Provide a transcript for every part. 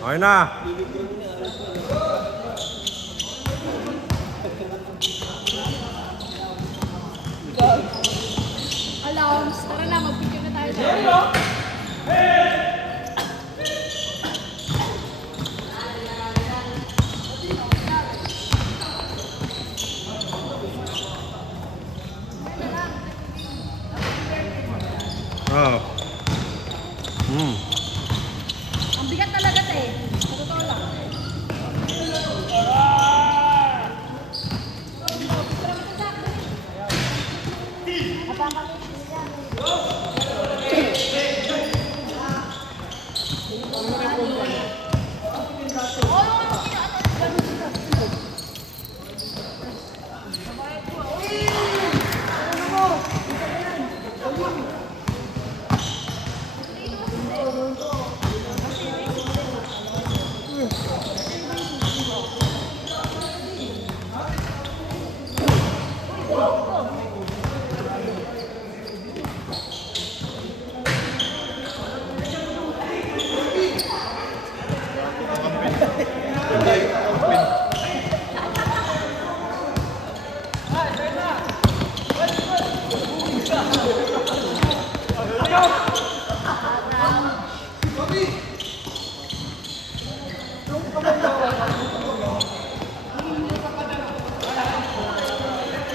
Okay na. Allowance. Tara na, mag-picture na tayo. Oh. Ang bigat talaga tayo. Sa totoo lang.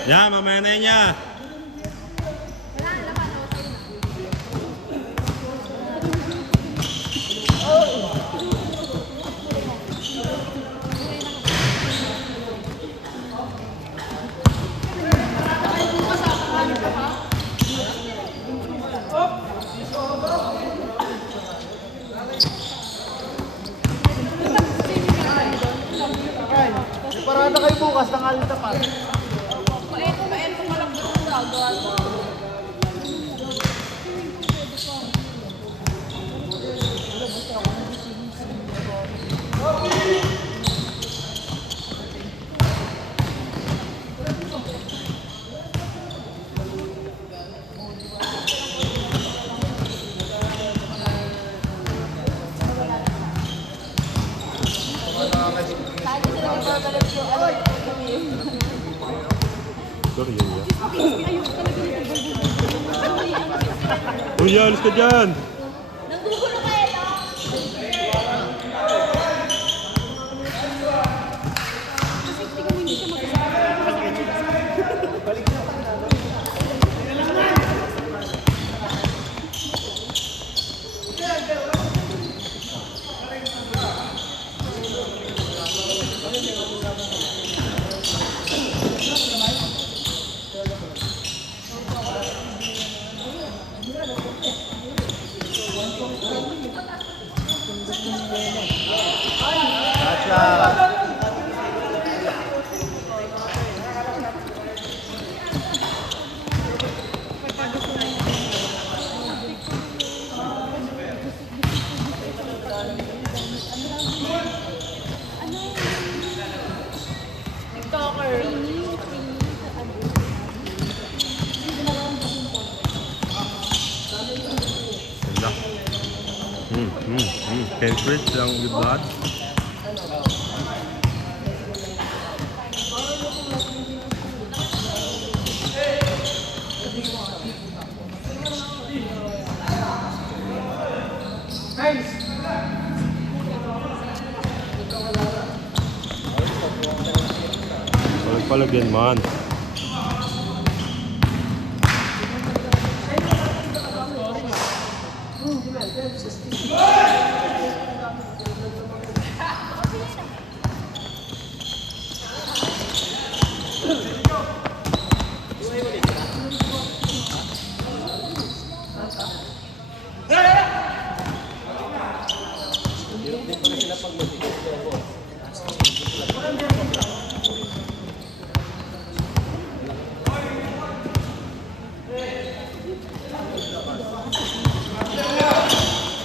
Yan, mamaya na niya. Parada kayo bukas ng alta pa. Paeto ka lang ba ito gagawa ko? Lagi sila nagbabalik yung ano yung Sorry, yan. Uy, alis ka dyan. nanggugulo ka ito. Kasi tingnan mo hindi siya Ganda. Penfridge lang with blood. Palagyan man.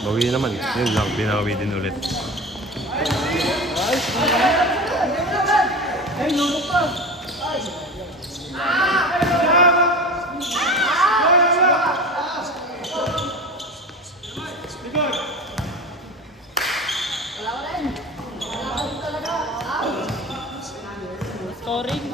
Bawi naman. Yun lang, binawi din ulit. Wala Scoring.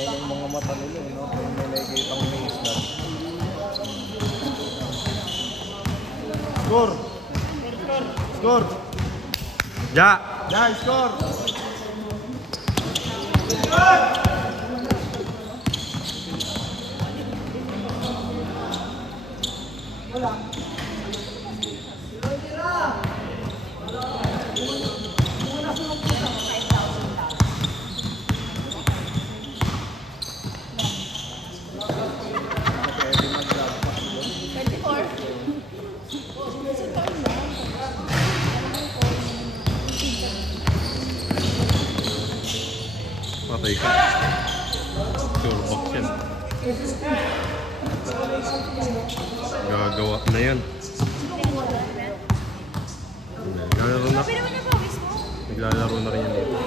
Yung mga mata nila, no? Kung may nakikitang face na. Score! Score! Ja! Yeah, score! Patay ka. Sure box yan. Gagawa na yan. Naglalaro na. Naglalaro na rin yan dito.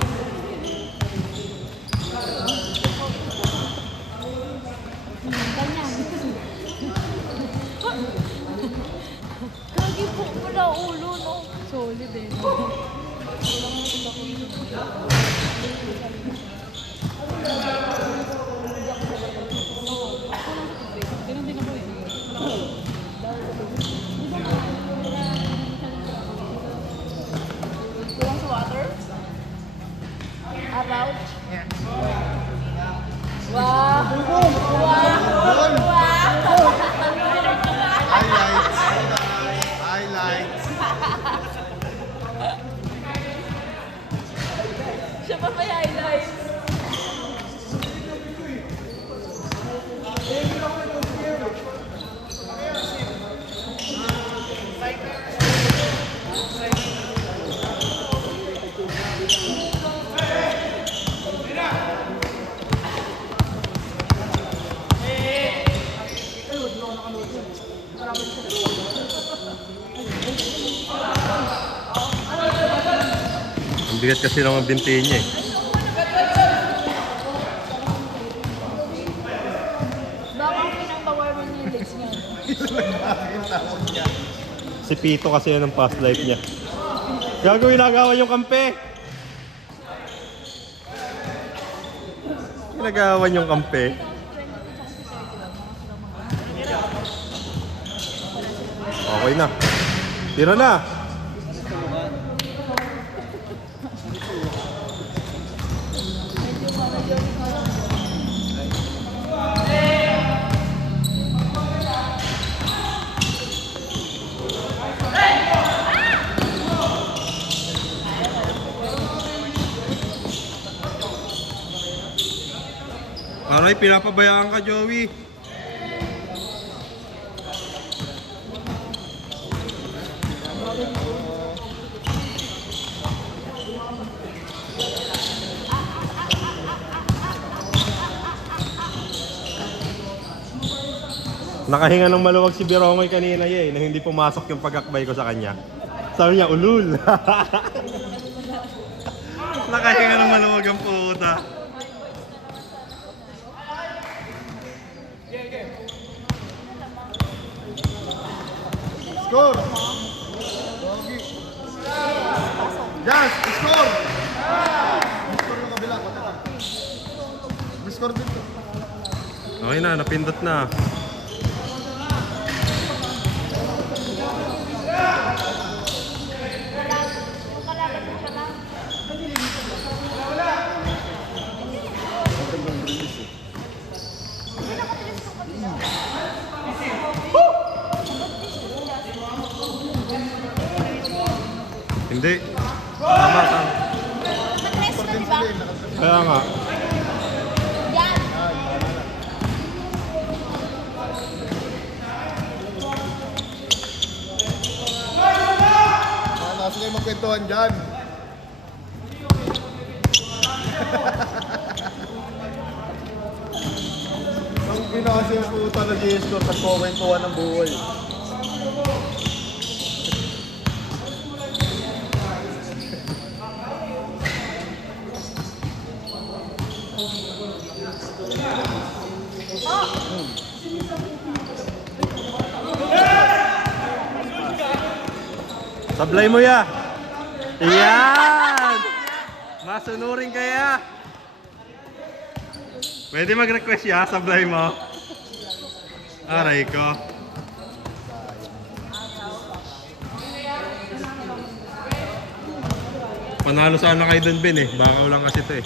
Kagi po wala ulo, no? Solid eh. Ganun din ako eh. Kulang sa water? About? Yeah. Wow! Wow! Wow! Highlights! Highlights! Siya pa may highlights. Ang bigat kasi ng mga binti niya eh. Baka pinang-power mo yung legs niya. Si Pito kasi yan ang past life niya. Gagawin nagawa yung kampe! Ginagawan yung kampe. Okay na. Tira na! Aray, pinapabayaan ka, Joey. Nakahinga ng maluwag si Birongoy kanina na hindi pumasok yung pag-akbay ko sa kanya. Sabi niya, ulul. Nakahinga ng maluwag ang puta. Score! Yes! Score! Score yung kabila. Score dito. Okay na, napindot na. Hindi. Tama, tama. Nag-rest na, di ba? Kaya nga. Yan. Nasa kayo magkwentuhan dyan. Ang pinasi yung puta na G-Store, nagkukwentuhan ng buhay. Sablay mo ya. Yan! Masunurin kaya. Pwede mag-request ya, sablay mo. Aray ko. Panalo sana kayo dun, Ben eh. Bakaw lang kasi ito eh.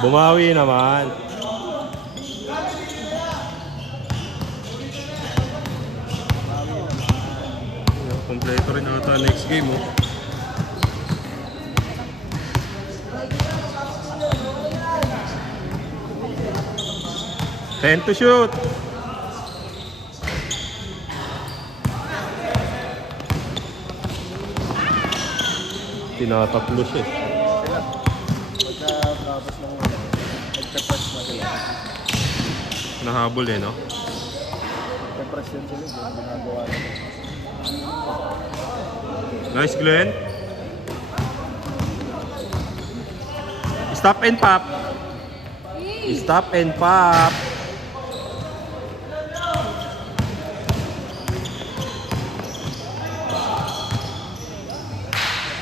Bumawi naman. Kompleto rin ata next game oh. Ten to shoot. Tinatatlo siya eh. Pagkatapos ng nagpe-press na sila. Nahabol eh no? Nagpe-press yun sila, ginagawa nila. Nice Glenn. Stop and pop. Stop and pop.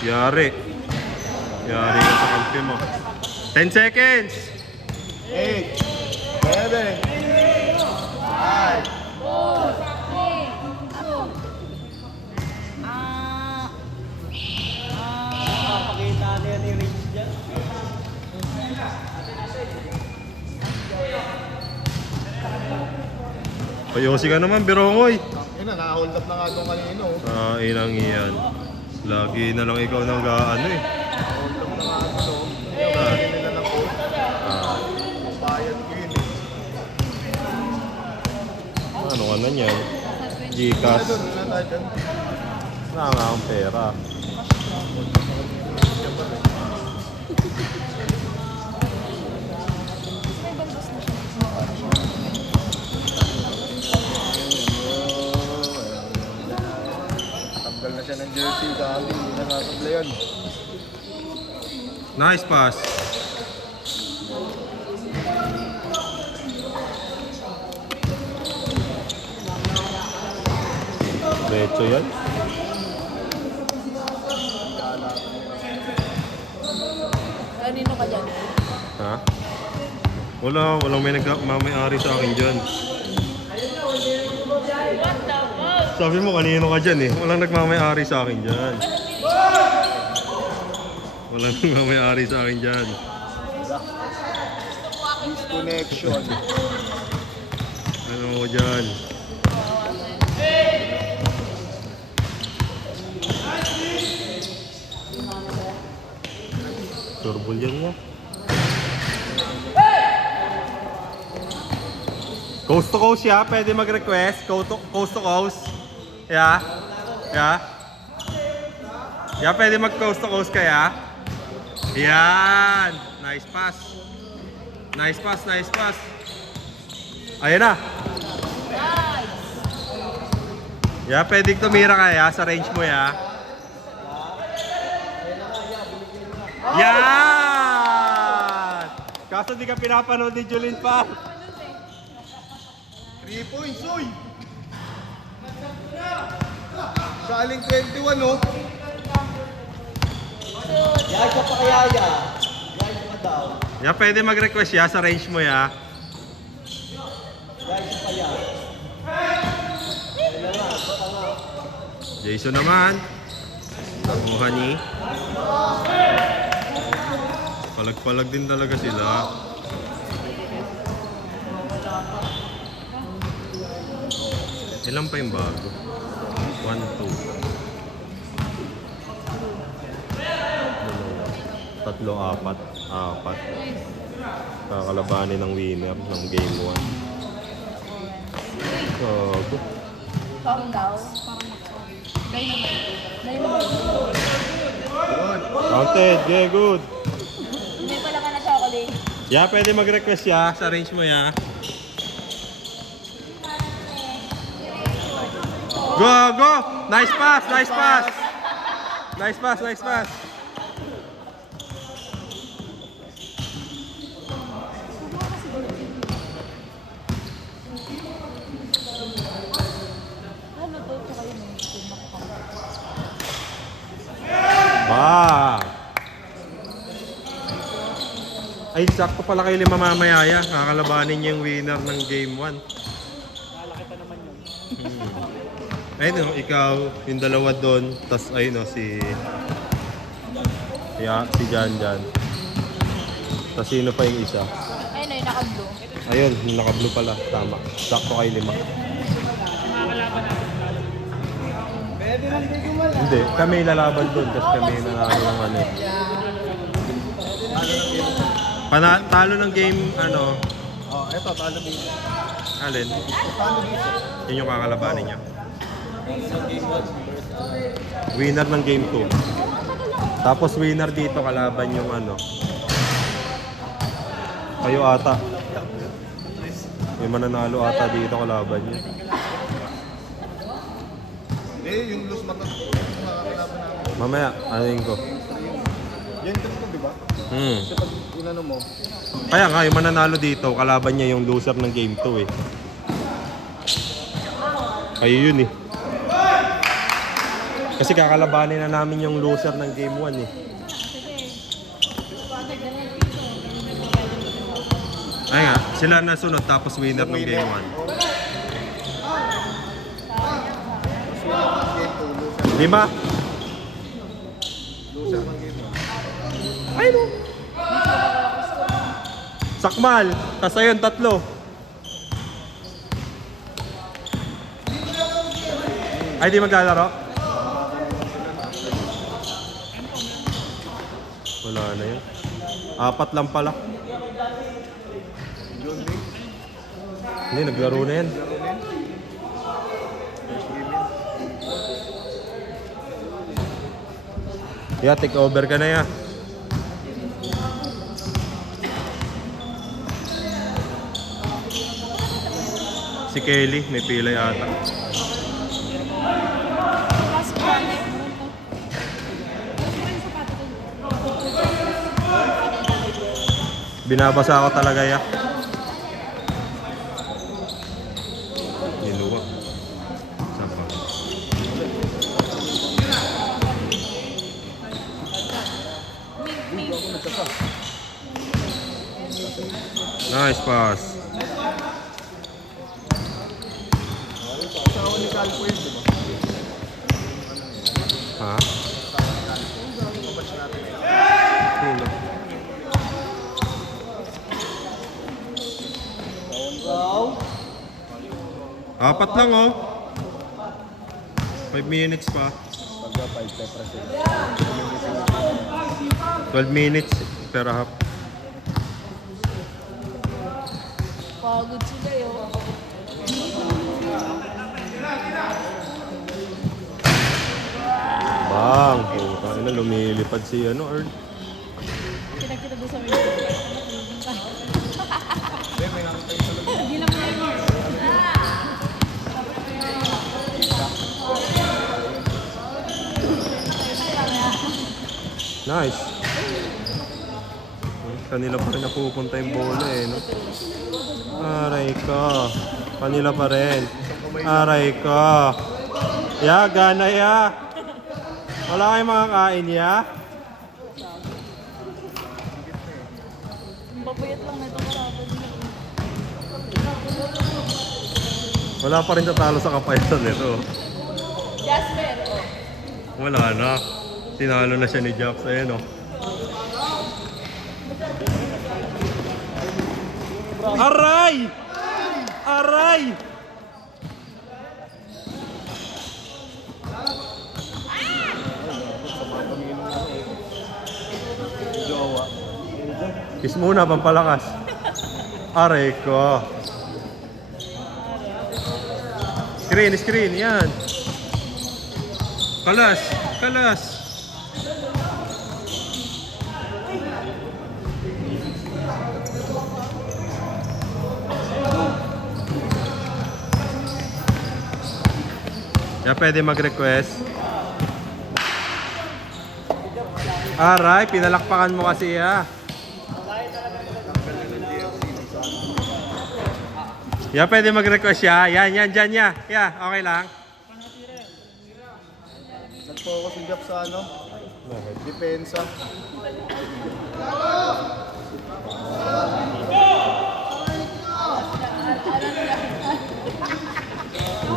Yari. Yari ka sa kampi mo. 10 seconds. 8, 7, 5, Pakita niya ni Rich dyan. Payosi ka naman, Birongoy. yun na, naka-hold up na nga doon kanino. Ah, inang iyan. Lagi na lang ikaw nang gaano eh. Hold up na nga doon. Ayaw, hindi nila ng code. Ah, Bayad ko yun eh. ano ka na niyan? Wala Gcash. doon, wala tayo doon. Wala nga akong pera. Tanggal na siya ng jersey, dami. Hindi na nakasabla yun. Nice pass. Diretso yan. Kanino ka dyan? Ha? Walang may nagmamay-ari sa akin dyan. Sabi mo kanino ka dyan eh. Walang nagmamay-ari sa akin dyan. Walang nagmamay-ari sa akin dyan. Disconnection. Ano ko dyan? Turbol yan mo. Coast to coast ya, pwede mag-request. Coast to coast. Yeah. Yeah. Yeah, pwede mag-coast to coast kaya. Yan. Nice pass. Nice pass, nice pass. Ayan na. Yeah, pwede tumira kaya sa range mo ya. Yan! Kaso di ka pinapanood ni Julin pa. 3 points, uy! Galing 21, oh. Yaya ka pa kaya ya. Yaya ka daw. Yeah, pwede mag-request ya sa range mo ya. Yaya pa ya. Jason naman. Honey. Palag-palag din talaga sila. Ilan pa yung bago? 1, 2. Tatlo, apat. Apat. Kakalabanin ng winner ng game 1. Gago. Parang daw. Dynamite. Counted. Yeah, good. Hindi pala ka na chocolate. Yeah, pwede mag-request ya. Sa range mo ya. Go, go! Nice pass, nice pass! Nice pass, nice pass. Ano to? Tsaka yun eh. Ba! Ay, sakto pala kayo lima mamayaya. Kakalabanin niyo yung winner ng game 1. Ayun no, ikaw, yung dalawa doon, tas ayun no, si Jan Jan. Tas sino pa yung isa? Ayun na yung naka-blue. Ayun, yung naka-blue pala, tama. Sakto kayo lima. Pwede lang di gumala. Hindi, kami lalaban doon, tas kami nanalo ng ano. Talo ng game, ano, Oh, eto, talo din. alin? Talo din. Yun yung kakalabanin niya. Sa game 1. Winner ng game 2. Tapos winner dito, kalaban yung ano. Kayo ata. May mananalo ata dito, kalaban niya. Yung loose mata. Nakakalaban namin. Mamaya, ano ko. Yan ito di ba? Kasi pag inano mo, Kaya nga, yung mananalo dito, kalaban niya yung loser ng game 2 eh. Kayo yun eh. Kasi kakalabanin na namin yung loser ng game 1 eh. Ay nga, sila nasunod tapos winner ng game 1. game 2, loser. 5? Loser ng game 1. Ay no. Sakmal, tas ayun, 3. Ay, di maglalaro? Wala na yun. 4 lang pala. John Wick. Hindi, naglaro na yan. First game yan. Yeah, take over ka na ya. Si Kelly, may pila yata. Binabasa ko talaga ya. Niluwa. Sapa. Nice pass. Asawa ni Calpo yun, di ba? Ha? Kabatch natin eh. Sino? Wow. 4 lang oh. 5 minutes pa. Pagka 5 pesos. 12 minutes per half. Pagod sila yun. Bang! Puta na, lumilipad si ano, Earl. Pinagkita doon sa video. Hindi, may nakita yung sa loob. Hindi lang mo yun. Nice. Kanila pa rin napupunta yung bola eh, no? Aray ka. Kanila pa rin. Aray ka. Ya, gana ya. Wala kayong makakain ya. Papayat lang na ito karapan niya. Wala pa rin tatalo sa kapayasan nito. Jasper, oh. Wala na. Tinalo na siya ni Japs. Ayan o. Aray! Aray! Kiss muna, pampalakas. Aray ko. Screen, yan. Kalas. Ya pwede mag-request. Aray, pinalakpakan mo kasi ya. Ya pwede mag-request ya. Yan, dyan ya. Ya, okay lang. Nag-focus yung job sa ano? Depensa.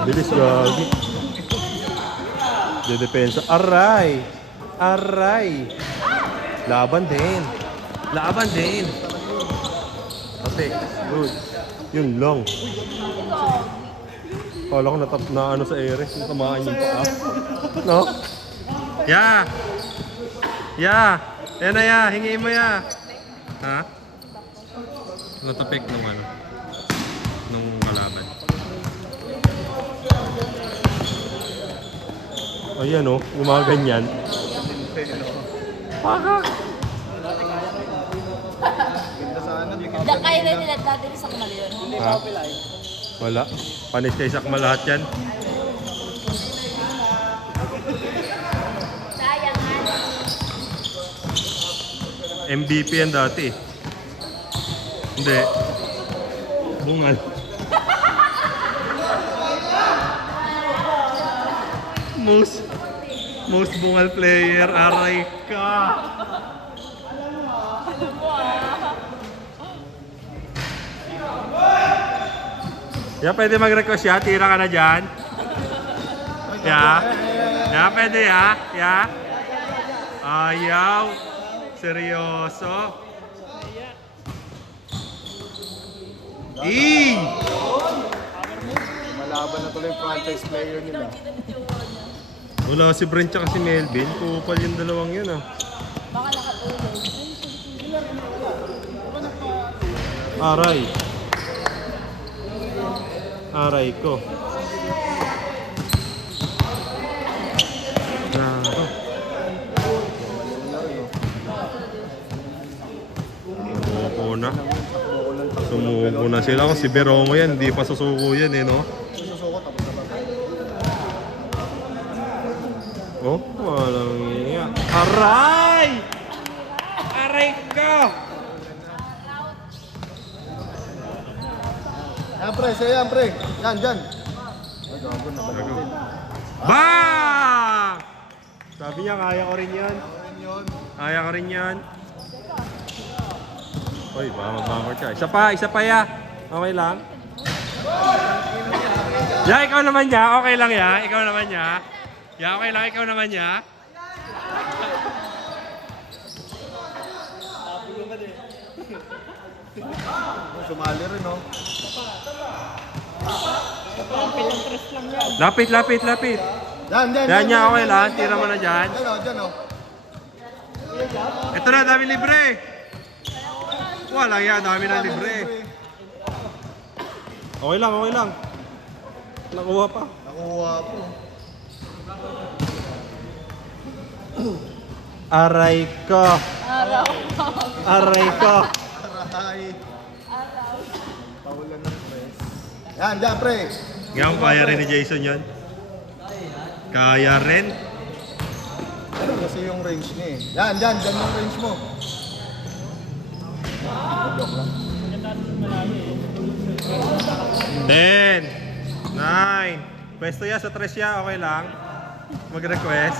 Bilis gagi. Dedepensa. Aray. Laban din. Ate, good. Yun lang. Kala ko na ano sa ere. Natamaan yung paa. No? Ya. Yan na ya. Hingiin mo ya. Ha? Natapik nung ano. Nung kalaban. Ayan o, gumaganyan. Pakak! Ganda sana. Diyan kayo na nila dati sa Kamali yun. Ha? Wala. Panis kay Sakma lahat yan. Sayang nga. MVP yan dati. Hindi. Bungal. Most bungal player. Aray ka. Ya, pwede mag-request ya. Tira ka na dyan. Ya, pwede ya. Ya. Ayaw. Seryoso. Malaban na tuloy yung franchise player nila. Wala si Brent tsaka si Melvin. Kupal yung dalawang yun ah. Baka nakatulog. Aray ko. Grabe. Sumuko na sila. Kasi si Berongo yan, hindi pa susuko yan eh, no? Susuko, tapos na ba? Oh, walang iya. Aray! Aray ko! Yan pre, yan pre. Yan, dyan. Ay, gago na. Bang! Sabi niya, kaya ko rin yan. Yun. Kaya ko rin yan. Uy, baka mag-bangor ka. Isa pa ya. Okay lang. Ya, ikaw naman ya. Okay lang ya. Ikaw naman ya. Ya, okay lang. Ikaw naman ya. Sumali rin, no? Lapit. Yan, Yan niya, okay lang. Tira mo na dyan. Dyan, oh. Ito na, dami libre. Wala yan, dami na libre. Okay lang. Nakuha pa. Nakuha po. Aray ko. Aray. Paulan ng press. Yan, dyan, pre. Ngayon, kaya rin ni Jason yan. Kaya rin. Ano kasi yung range niya eh. Yan yung range mo. Joke lang. 10, 9. Pwesto ya sa 3 ya, okay lang. Mag-request.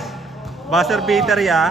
Buzzer beater ya.